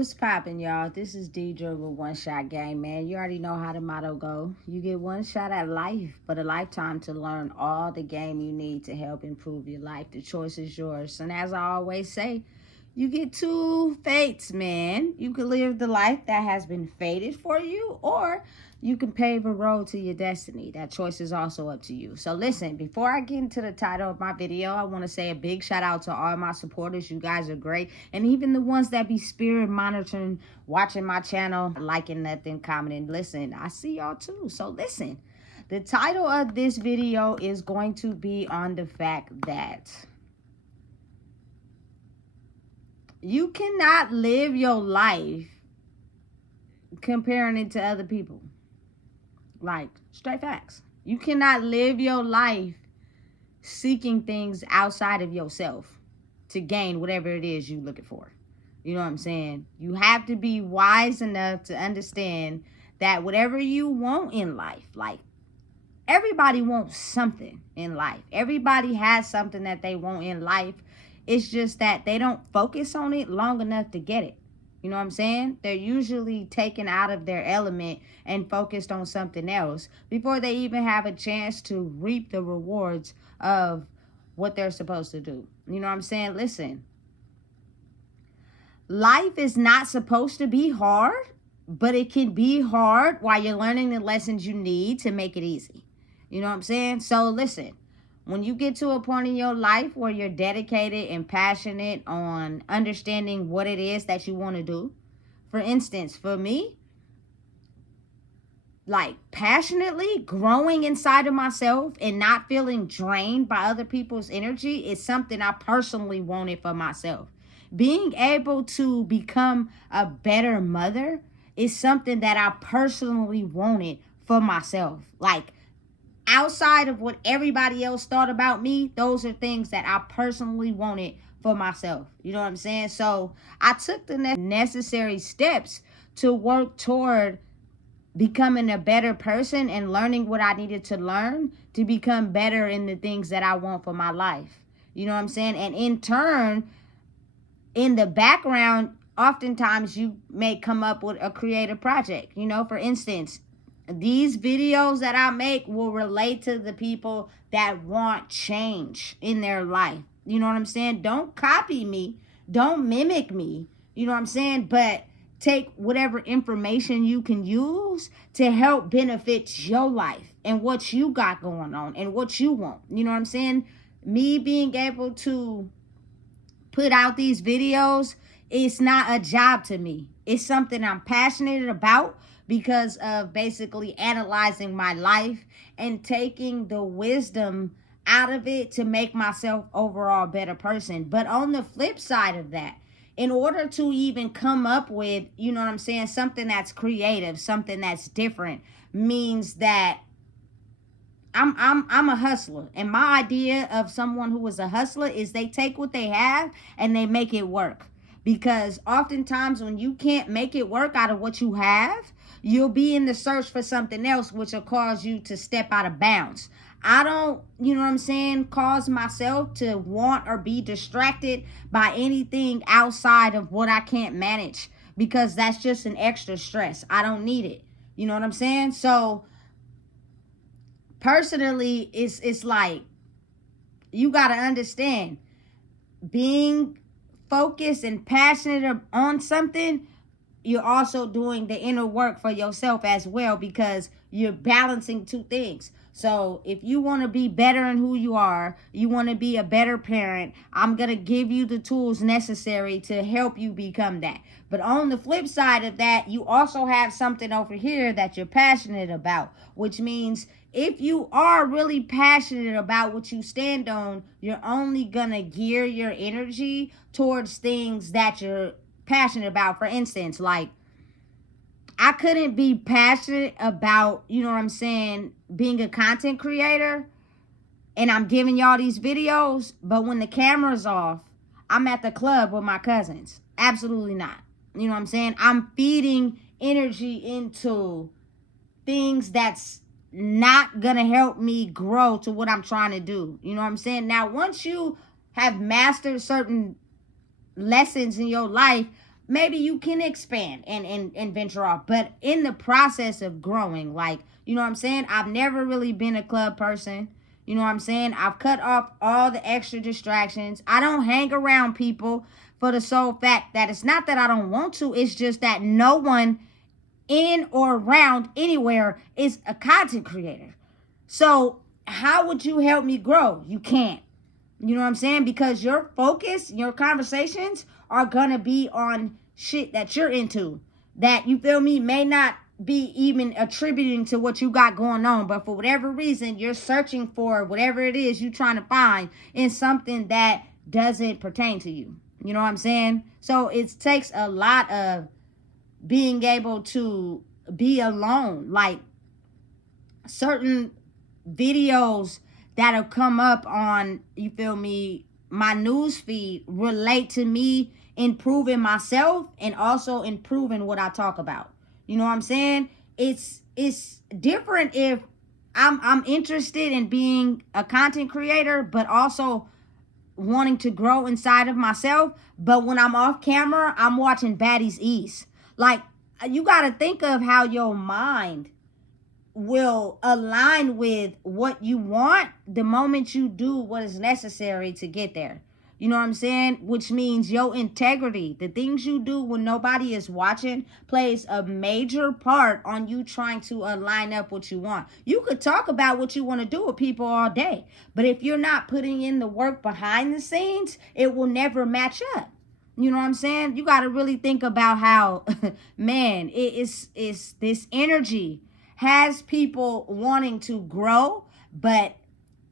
What's poppin', y'all? This is Deidre with One Shot Game, man. You already know how the motto go. You get one shot at life, but a lifetime to learn all the game you need to help improve your life. The choice is yours. And as I always say, you get two fates, man. You can live the life that has been fated for you, or you can pave a road to your destiny. That choice is also up to you. So listen, before I get into the title of my video, I want to say a big shout out to all my supporters. You guys are great. And even the ones that be spirit monitoring, watching my channel, liking nothing, commenting. Listen, I see y'all too. So listen, the title of this video is going to be on the fact that you cannot live your life comparing it to other people. Like, straight facts. You cannot live your life seeking things outside of yourself to gain whatever it is you're looking for. You know what I'm saying? You have to be wise enough to understand that whatever you want in life, like, everybody wants something in life. Everybody has something that they want in life. It's just that they don't focus on it long enough to get it. You know what I'm saying? They're usually taken out of their element and focused on something else before they even have a chance to reap the rewards of what they're supposed to do. You know what I'm saying? Listen, life is not supposed to be hard, but it can be hard while you're learning the lessons you need to make it easy. You know what I'm saying? So listen. When you get to a point in your life where you're dedicated and passionate on understanding what it is that you want to do. For instance, for me, like passionately growing inside of myself and not feeling drained by other people's energy is something I personally wanted for myself. Being able to become a better mother is something that I personally wanted for myself. Like, outside of what everybody else thought about me, those are things that I personally wanted for myself. You know what I'm saying? So I took the necessary steps to work toward becoming a better person and learning what I needed to learn to become better in the things that I want for my life. You know what I'm saying? And in turn, in the background, oftentimes you may come up with a creative project. You know, for instance, these videos that I make will relate to the people that want change in their life. You know what I'm saying? Don't copy me. Don't mimic me. You know what I'm saying? But take whatever information you can use to help benefit your life and what you got going on and what you want. You know what I'm saying? Me being able to put out these videos, it's not a job to me. It's something I'm passionate about, because of basically analyzing my life and taking the wisdom out of it to make myself overall a better person. But on the flip side of that, in order to even come up with, you know what I'm saying, something that's creative, something that's different, means that I'm a hustler. And my idea of someone who is a hustler is they take what they have and they make it work. Because oftentimes when you can't make it work out of what you have, you'll be in the search for something else, which will cause you to step out of bounds. I don't, you know what I'm saying, cause myself to want or be distracted by anything outside of what I can't manage, because that's just an extra stress. I don't need it. You know what I'm saying? So personally, it's like, you got to understand, being focused and passionate on something, you're also doing the inner work for yourself as well, because you're balancing two things. So if you want to be better in who you are, you want to be a better parent, I'm going to give you the tools necessary to help you become that. But on the flip side of that, you also have something over here that you're passionate about, which means if you are really passionate about what you stand on, you're only going to gear your energy towards things that you're passionate about. For instance, like, I couldn't be passionate about, you know what I'm saying, being a content creator, and I'm giving y'all these videos, but when the camera's off, I'm at the club with my cousins. Absolutely not. You know what I'm saying? I'm feeding energy into things that's not gonna help me grow to what I'm trying to do. You know what I'm saying? Now, once you have mastered certain lessons in your life, maybe you can expand and venture off. But in the process of growing, like, you know what I'm saying? I've never really been a club person. You know what I'm saying? I've cut off all the extra distractions. I don't hang around people for the sole fact that it's not that I don't want to, it's just that no one in or around anywhere is a content creator. So how would you help me grow? You can't. You know what I'm saying? Because your focus, your conversations are gonna be on shit that you're into, that, you feel me, may not be even attributing to what you got going on, but for whatever reason you're searching for whatever it is you're trying to find in something that doesn't pertain to you. You know what I'm saying? So it takes a lot of being able to be alone. Like, certain videos that'll come up on, you feel me, my news feed relate to me improving myself and also improving what I talk about. You know what I'm saying? It's different if I'm interested in being a content creator, but also wanting to grow inside of myself. But when I'm off camera, I'm watching Baddies East. Like, you got to think of how your mind will align with what you want the moment you do what is necessary to get there. You know what I'm saying? Which means your integrity, the things you do when nobody is watching, plays a major part on you trying to align up what you want. You could talk about what you want to do with people all day, but if you're not putting in the work behind the scenes, it will never match up. You know what I'm saying? You got to really think about how, man, it's this energy has people wanting to grow, but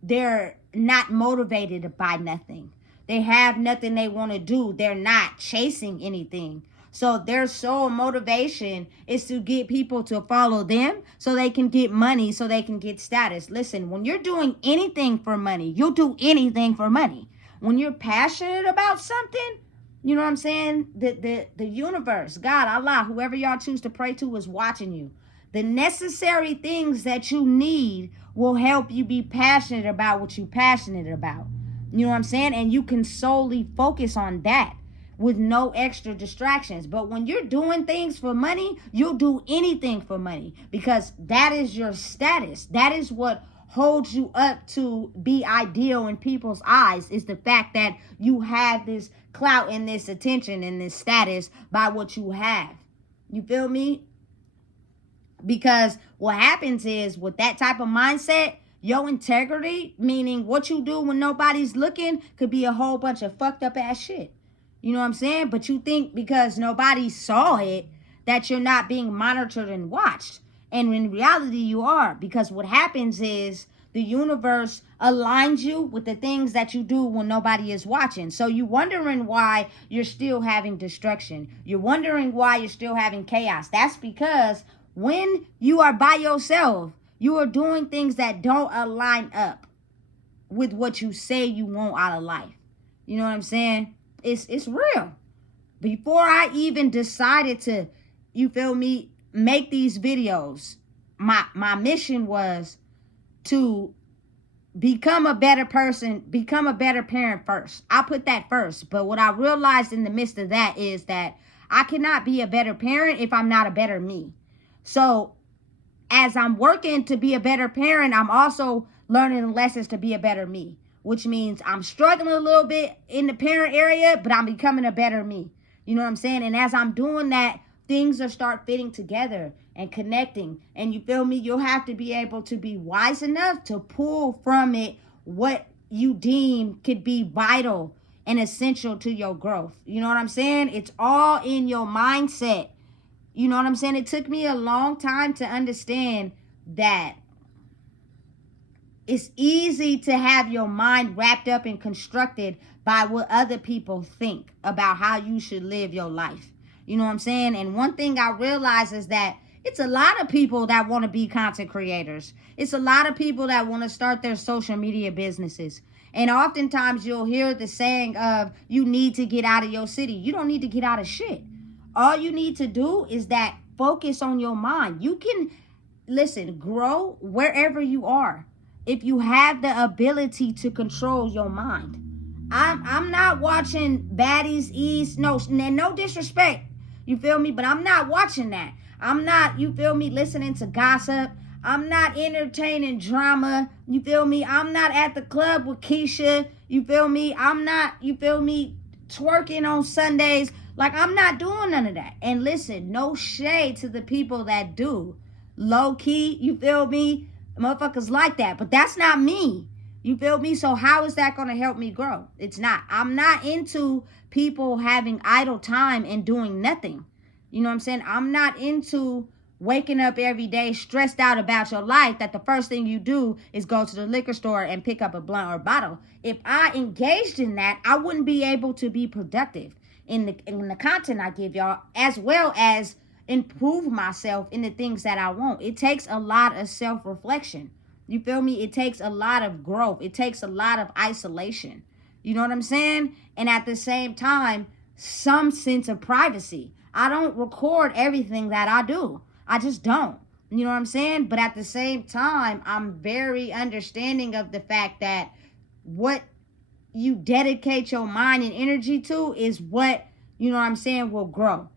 they're not motivated by nothing. They have nothing they want to do. They're not chasing anything. So their sole motivation is to get people to follow them so they can get money, so they can get status. Listen, when you're doing anything for money, you'll do anything for money. When you're passionate about something, you know what I'm saying? The universe, God, Allah, whoever y'all choose to pray to is watching you. The necessary things that you need will help you be passionate about what you're passionate about. You know what I'm saying? And you can solely focus on that with no extra distractions. But when you're doing things for money, you'll do anything for money because that is your status. That is what holds you up to be ideal in people's eyes, is the fact that you have this clout and this attention and this status by what you have. You feel me? Because what happens is, with that type of mindset, your integrity, meaning what you do when nobody's looking, could be a whole bunch of fucked up ass shit. You know what I'm saying? But you think because nobody saw it that you're not being monitored and watched. And in reality, you are. Because what happens is the universe aligns you with the things that you do when nobody is watching. So you're wondering why you're still having destruction. You're wondering why you're still having chaos. That's because when you are by yourself, you are doing things that don't align up with what you say you want out of life. You know what I'm saying? It's real. Before I even decided to, you feel me, make these videos, my mission was to become a better person, become a better parent first. I put that first. But what I realized in the midst of that is that I cannot be a better parent if I'm not a better me. So as I'm working to be a better parent, I'm also learning lessons to be a better me, which means I'm struggling a little bit in the parent area, but I'm becoming a better me. You know what I'm saying? And as I'm doing that, things will start fitting together and connecting. And you feel me? You'll have to be able to be wise enough to pull from it what you deem could be vital and essential to your growth. You know what I'm saying? It's all in your mindset. You know what I'm saying? It took me a long time to understand that it's easy to have your mind wrapped up and constructed by what other people think about how you should live your life. You know what I'm saying? And one thing I realize is that it's a lot of people that want to be content creators. It's a lot of people that want to start their social media businesses. And oftentimes you'll hear the saying of, you need to get out of your city. You don't need to get out of shit. All you need to do is that focus on your mind. You can, listen, grow wherever you are if you have the ability to control your mind. I'm not watching Baddies East. No disrespect You feel me? But I'm not watching that. I'm not, you feel me, listening to gossip. I'm not entertaining drama. You feel me? I'm not at the club with Keisha. You feel me? I'm not, you feel me, twerking on Sundays. Like, I'm not doing none of that. And listen, no shade to the people that do. Low key, you feel me? Motherfuckers like that. But that's not me. You feel me? So how is that going to help me grow? It's not. I'm not into people having idle time and doing nothing. You know what I'm saying? I'm not into waking up every day stressed out about your life that the first thing you do is go to the liquor store and pick up a blunt or a bottle. If I engaged in that, I wouldn't be able to be productive in the content I give y'all, as well as improve myself in the things that I want. It takes a lot of self-reflection. You feel me? It takes a lot of growth. It takes a lot of isolation. You know what I'm saying? And at the same time, some sense of privacy. I don't record everything that I do. I just don't. You know what I'm saying? But at the same time, I'm very understanding of the fact that what you dedicate your mind and energy to is what, you know what I'm saying, will grow.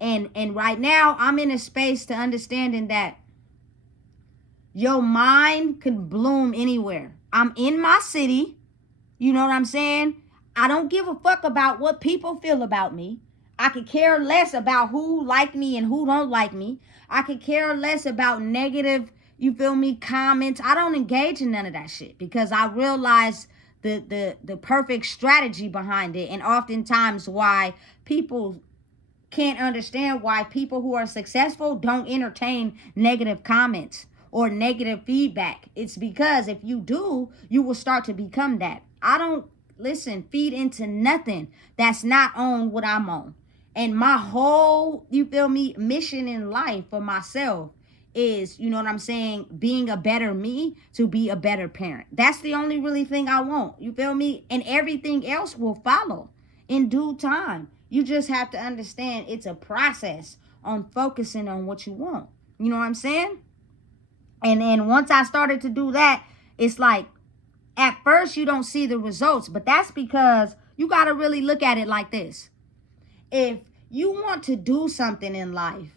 And right now, I'm in a space to understanding that your mind can bloom anywhere. I'm in my city. You know what I'm saying? I don't give a fuck about what people feel about me. I could care less about who like me and who don't like me. I could care less about negative, you feel me, comments. I don't engage in none of that shit because I realize the perfect strategy behind it, and oftentimes why people can't understand why people who are successful don't entertain negative comments or negative feedback. It's because if you do, you will start to become that. I don't, listen, feed into nothing that's not on what I'm on. And my whole, you feel me, mission in life for myself is, you know what I'm saying, being a better me to be a better parent. That's the only really thing I want. You feel me? And everything else will follow in due time. You just have to understand it's a process on focusing on what you want. You know what I'm saying? And then once I started to do that, it's like, at first you don't see the results, but that's because you got to really look at it like this. If you want to do something in life,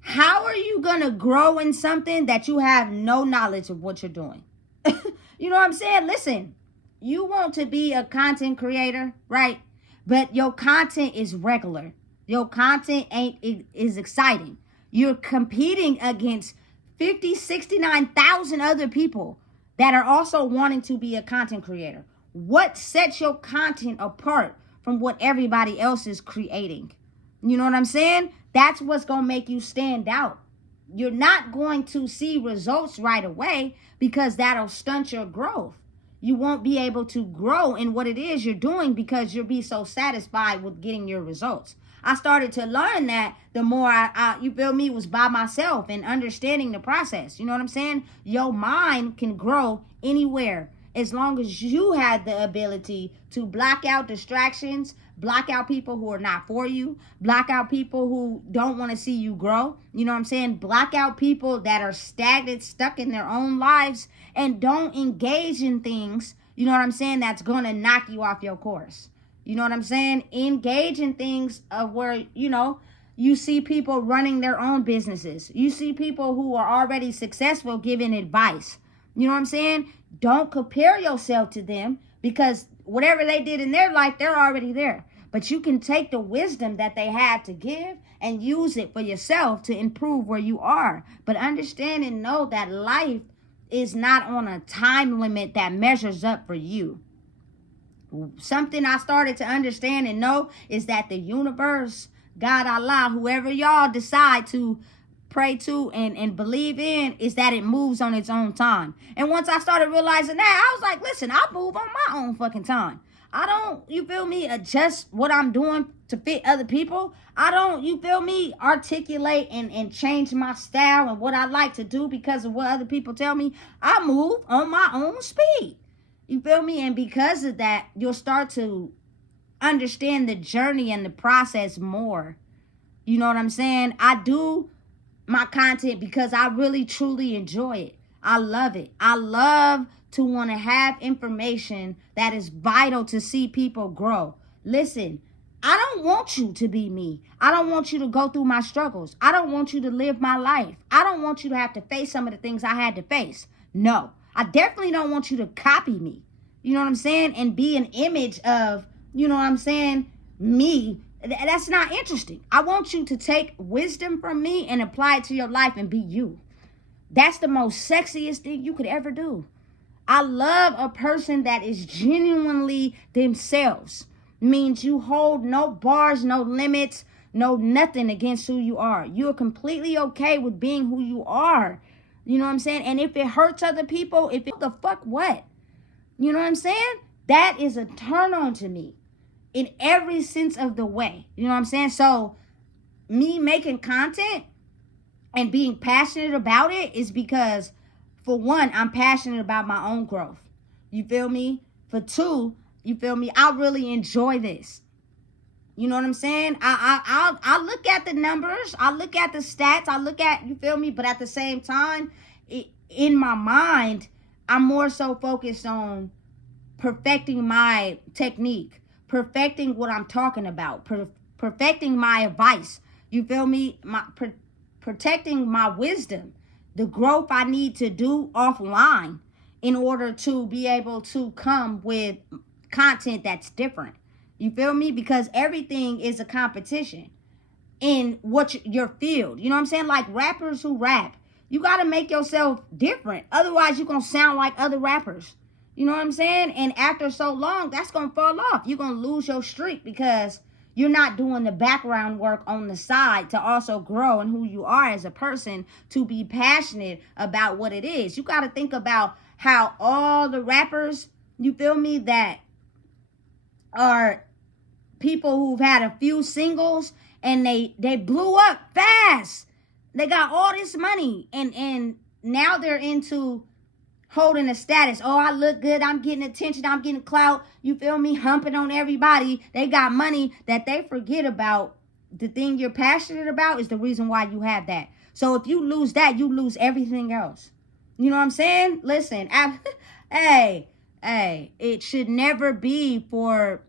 how are you going to grow in something that you have no knowledge of what you're doing? You know what I'm saying? Listen, you want to be a content creator, right? But your content is regular. Your content is exciting. You're competing against 69,000 other people that are also wanting to be a content creator. What sets your content apart from what everybody else is creating? You know what I'm saying? That's what's going to make you stand out. You're not going to see results right away because that'll stunt your growth. You won't be able to grow in what it is you're doing because you'll be so satisfied with getting your results. I started to learn that the more I you feel me, was by myself and understanding the process. You know what I'm saying? Your mind can grow anywhere as long as you had the ability to block out distractions, block out people who are not for you, block out people who don't want to see you grow. You know what I'm saying? Block out people that are stagnant, stuck in their own lives, and don't engage in things, you know what I'm saying, that's going to knock you off your course. You know what I'm saying? Engage in things of where, you know, you see people running their own businesses. You see people who are already successful giving advice. You know what I'm saying? Don't compare yourself to them because whatever they did in their life, they're already there. But you can take the wisdom that they have to give and use it for yourself to improve where you are. But understand and know that life is not on a time limit that measures up for you. Something I started to understand and know is that the universe, God, Allah, whoever y'all decide to pray to and believe in, is that it moves on its own time. And once I started realizing that, I was like, listen, I move on my own fucking time. I don't, you feel me, adjust what I'm doing to fit other people. I don't, you feel me, articulate and change my style and what I like to do because of what other people tell me. I move on my own speed. You feel me? And because of that, you'll start to understand the journey and the process more. You know what I'm saying? I do my content because I really truly enjoy it. I love it. I love to want to have information that is vital to see people grow. Listen, I don't want you to be me. I don't want you to go through my struggles. I don't want you to live my life. I don't want you to have to face some of the things I had to face. No, I definitely don't want you to copy me. You know what I'm saying? And be an image of, you know what I'm saying, me. That's not interesting. I want you to take wisdom from me and apply it to your life and be you. That's the most sexiest thing you could ever do. I love a person that is genuinely themselves. Means you hold no bars, no limits, no nothing against who you are. You're completely okay with being who you are. You know what I'm saying? And if it hurts other people, if it the fuck what? You know what I'm saying? That is a turn on to me in every sense of the way. You know what I'm saying? So me making content and being passionate about it is because, for one, I'm passionate about my own growth. You feel me? For two, you feel me, I really enjoy this. You know what I'm saying? I look at the numbers, I look at the stats, I look at, you feel me? But at the same time, in my mind, I'm more so focused on perfecting my technique, perfecting what I'm talking about, perfecting my advice. You feel me? Protecting my wisdom, the growth I need to do offline in order to be able to come with content that's different. You feel me? Because everything is a competition in your field. You know what I'm saying? Like rappers who rap, you got to make yourself different. Otherwise, you're going to sound like other rappers. You know what I'm saying? And after so long, that's going to fall off. You're going to lose your streak because you're not doing the background work on the side to also grow in who you are as a person, to be passionate about what it is. You got to think about how all the rappers, you feel me, that are people who've had a few singles and they blew up fast. They got all this money and now they're into holding a status. Oh, I look good, I'm getting attention, I'm getting clout, you feel me, humping on everybody. They got money that they forget about. The thing you're passionate about is the reason why you have that. So if you lose that, you lose everything else. You know what I'm saying? Listen, hey, it should never be for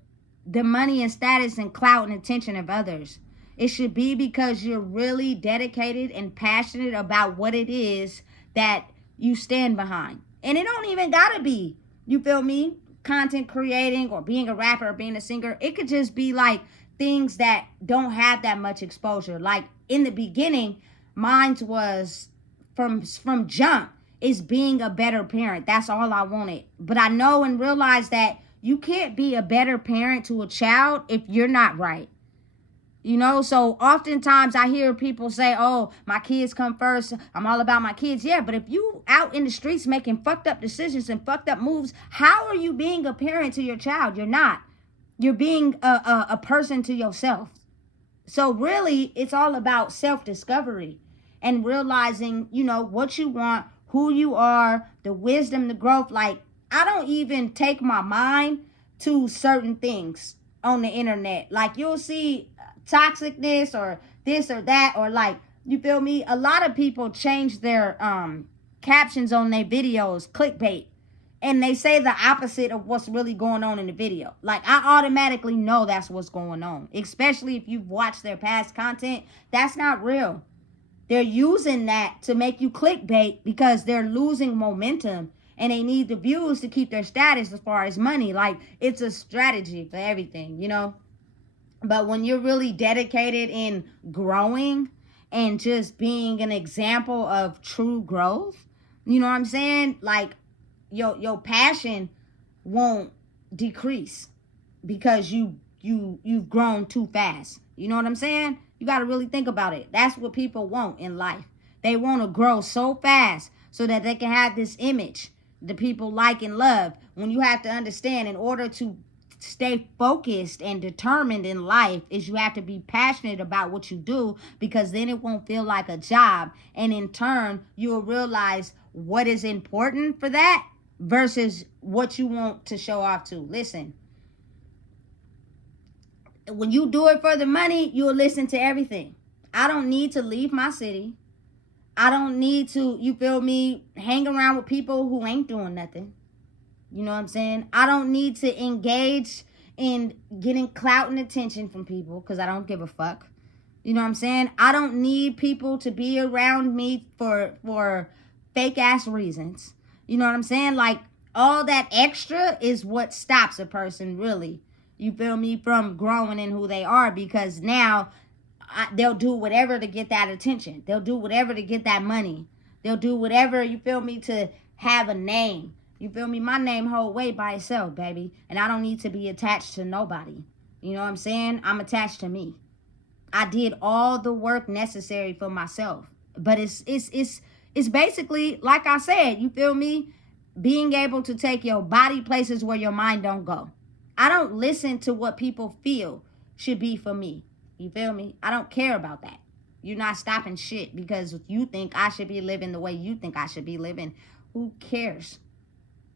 the money and status and clout and attention of others. It should be because you're really dedicated and passionate about what it is that you stand behind. And it don't even gotta be, you feel me, content creating or being a rapper or being a singer. It could just be like things that don't have that much exposure. Like in the beginning, mine was from jump is being a better parent. That's all I wanted. But I know and realize that you can't be a better parent to a child if you're not right. You know, so oftentimes I hear people say, oh, my kids come first. I'm all about my kids. Yeah, but if you out in the streets making fucked up decisions and fucked up moves, how are you being a parent to your child? You're not. You're being a person to yourself. So really, it's all about self-discovery and realizing, you know, what you want, who you are, the wisdom, the growth. Like, I don't even take my mind to certain things on the internet. Like, you'll see toxicness or this or that, or like, you feel me? A lot of people change their captions on their videos, clickbait, and they say the opposite of what's really going on in the video. Like, I automatically know that's what's going on, especially if you've watched their past content. That's not real. They're using that to make you clickbait because they're losing momentum and they need the views to keep their status as far as money. Like, it's a strategy for everything, you know? But when you're really dedicated in growing and just being an example of true growth, you know what I'm saying? Like, your passion won't decrease because you've grown too fast. You know what I'm saying? You got to really think about it. That's what people want in life. They want to grow so fast so that they can have this image that people like and love. When you have to understand, in order to stay focused and determined in life, is you have to be passionate about what you do, because then it won't feel like a job. And in turn, you'll realize what is important for that versus what you want to show off to. Listen, when you do it for the money, you'll listen to everything. I don't need to leave my city. I don't need to, you feel me, hang around with people who ain't doing nothing. You know what I'm saying? I don't need to engage in getting clout and attention from people because I don't give a fuck. You know what I'm saying? I don't need people to be around me for fake ass reasons. You know what I'm saying? Like, all that extra is what stops a person, really. You feel me? From growing in who they are, because now they'll do whatever to get that attention. They'll do whatever to get that money. They'll do whatever, you feel me, to have a name. You feel me? My name hold weight by itself, baby. And I don't need to be attached to nobody. You know what I'm saying? I'm attached to me. I did all the work necessary for myself. But it's basically, like I said, you feel me? Being able to take your body places where your mind don't go. I don't listen to what people feel should be for me. You feel me? I don't care about that. You're not stopping shit because you think I should be living the way you think I should be living. Who cares?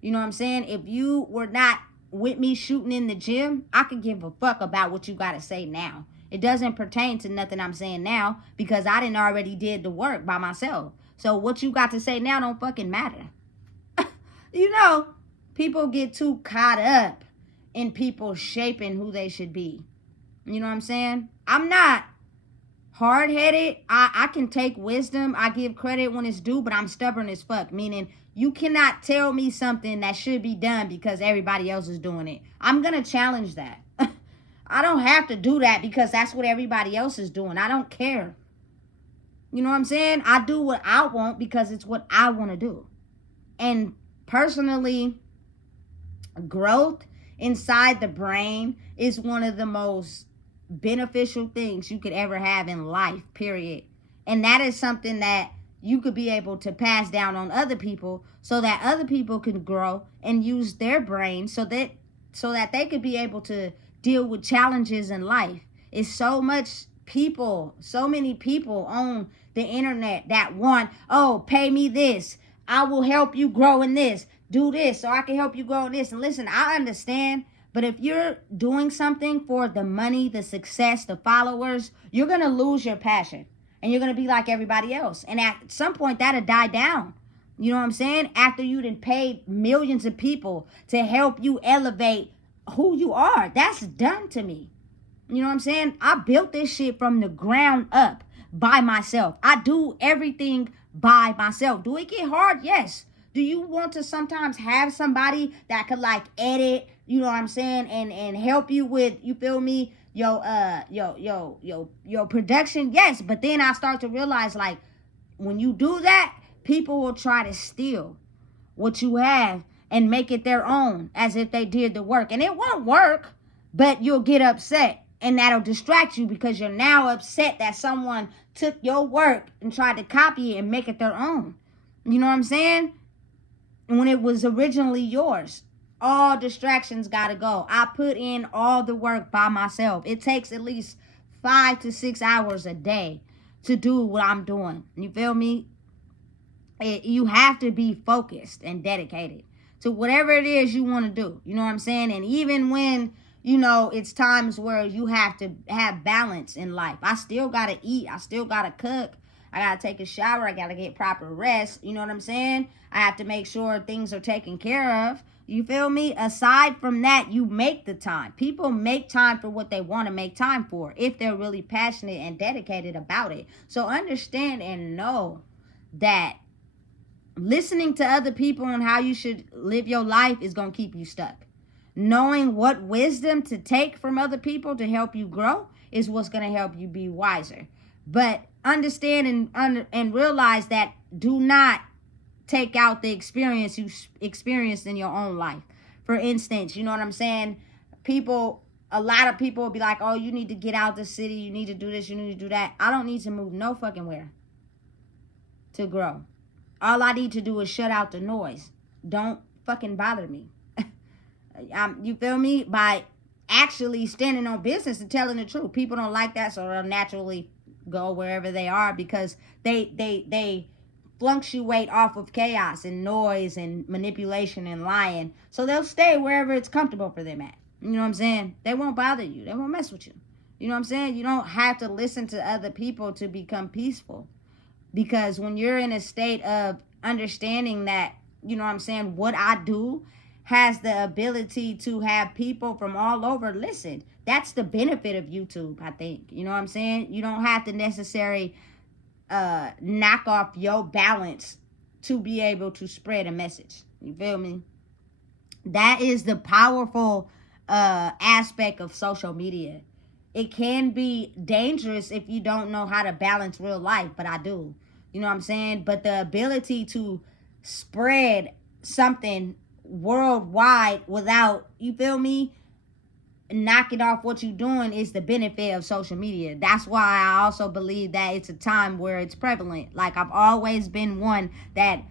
You know what I'm saying? If you were not with me shooting in the gym, I could give a fuck about what you got to say now. It doesn't pertain to nothing I'm saying now because I didn't already did the work by myself. So what you got to say now don't fucking matter. You know, people get too caught up in people shaping who they should be. You know what I'm saying? I'm not hard-headed. I can take wisdom. I give credit when it's due, but I'm stubborn as fuck. Meaning, you cannot tell me something that should be done because everybody else is doing it. I'm going to challenge that. I don't have to do that because that's what everybody else is doing. I don't care. You know what I'm saying? I do what I want because it's what I want to do. And personally, growth inside the brain is one of the most beneficial things you could ever have in life, period. And that is something that you could be able to pass down on other people so that other people can grow and use their brain so that they could be able to deal with challenges in life. It's so many people on the internet that want, oh, pay me this. I will help you grow in this. Do this so I can help you grow in this. And listen, I understand. But if you're doing something for the money, the success, the followers, you're going to lose your passion. And you're going to be like everybody else. And at some point, that'll die down. You know what I'm saying? After you done paid millions of people to help you elevate who you are. That's done to me. You know what I'm saying? I built this shit from the ground up by myself. I do everything by myself. Do it get hard? Yes. Do you want to sometimes have somebody that could like edit, you know what I'm saying, and help you with, you feel me, your production? Yes. But then I start to realize, like, when you do that, people will try to steal what you have and make it their own as if they did the work. And it won't work, but you'll get upset. And that'll distract you because you're now upset that someone took your work and tried to copy it and make it their own. You know what I'm saying? When it was originally yours. All distractions gotta go. I put in all the work by myself. It takes at least 5 to 6 hours a day to do what I'm doing. You feel me? You have to be focused and dedicated to whatever it is you want to do. You know what I'm saying? And even when, you know, it's times where you have to have balance in life. I still got to eat. I still got to cook. I got to take a shower. I got to get proper rest. You know what I'm saying? I have to make sure things are taken care of. You feel me? Aside from that, you make the time. People make time for what they want to make time for if they're really passionate and dedicated about it. So understand and know that listening to other people on how you should live your life is going to keep you stuck. Knowing what wisdom to take from other people to help you grow is what's going to help you be wiser. But understand and realize that do not take out the experience you experienced in your own life. For instance, you know what I'm saying? A lot of people will be like, oh, you need to get out the city. You need to do this. You need to do that. I don't need to move no fucking where to grow. All I need to do is shut out the noise. Don't fucking bother me. You feel me? By actually standing on business and telling the truth. People don't like that, so they'll naturally go wherever they are because they fluctuate off of chaos and noise and manipulation and lying. So they'll stay wherever it's comfortable for them at. You know what I'm saying? They won't bother you. They won't mess with you. You know what I'm saying? You don't have to listen to other people to become peaceful. Because when you're in a state of understanding that, you know what I'm saying, what I do has the ability to have people from all over listen. That's the benefit of YouTube, I think. You know what I'm saying? You don't have to necessarily knock off your balance to be able to spread a message. You feel me? That is the powerful aspect of social media. It can be dangerous if you don't know how to balance real life, but I do. You know what I'm saying? But the ability to spread something worldwide without, you feel me, knocking off what you're doing is the benefit of social media. That's why I also believe that it's a time where it's prevalent. Like, I've always been one that,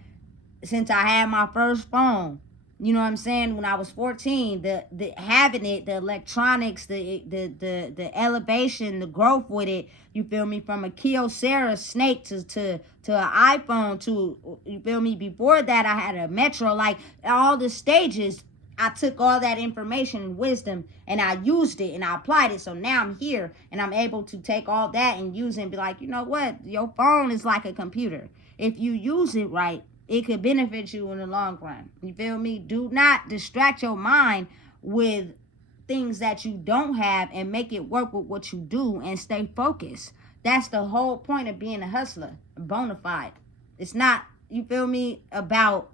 since I had my first phone, you know what I'm saying, when I was 14, the having it, the electronics, the elevation, the growth with it, you feel me, from a Kyocera Snake to an iPhone to, you feel me, before that I had a Metro, like all the stages. I took all that information and wisdom and I used it and I applied it. So now I'm here and I'm able to take all that and use it and be like, you know what? Your phone is like a computer. If you use it right, it could benefit you in the long run. You feel me? Do not distract your mind with things that you don't have and make it work with what you do and stay focused. That's the whole point of being a hustler, bona fide. It's not, you feel me, about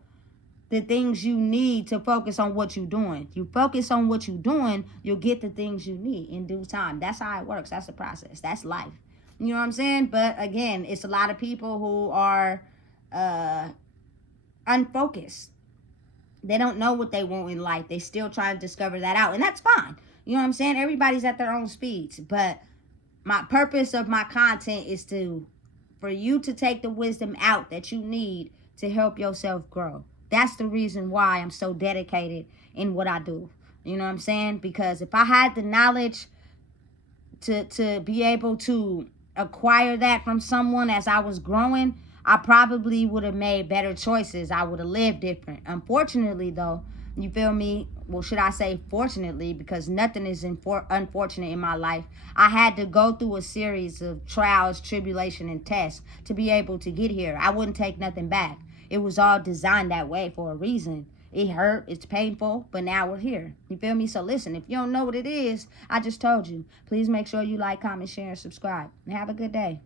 the things you need to focus on what you're doing. You focus on what you're doing, you'll get the things you need in due time. That's how it works. That's the process. That's life. You know what I'm saying? But again, it's a lot of people who are unfocused. They don't know what they want in life. They still trying to discover that out. And that's fine. You know what I'm saying? Everybody's at their own speeds. But my purpose of my content is for you to take the wisdom out that you need to help yourself grow. That's the reason why I'm so dedicated in what I do. You know what I'm saying? Because if I had the knowledge to be able to acquire that from someone as I was growing, I probably would have made better choices. I would have lived different. Unfortunately, though, you feel me? Well, should I say fortunately, because nothing is unfortunate in my life. I had to go through a series of trials, tribulation, and tests to be able to get here. I wouldn't take nothing back. It was all designed that way for a reason. It hurt, it's painful, but now we're here. You feel me? So listen, if you don't know what it is, I just told you. Please make sure you like, comment, share, and subscribe. And have a good day.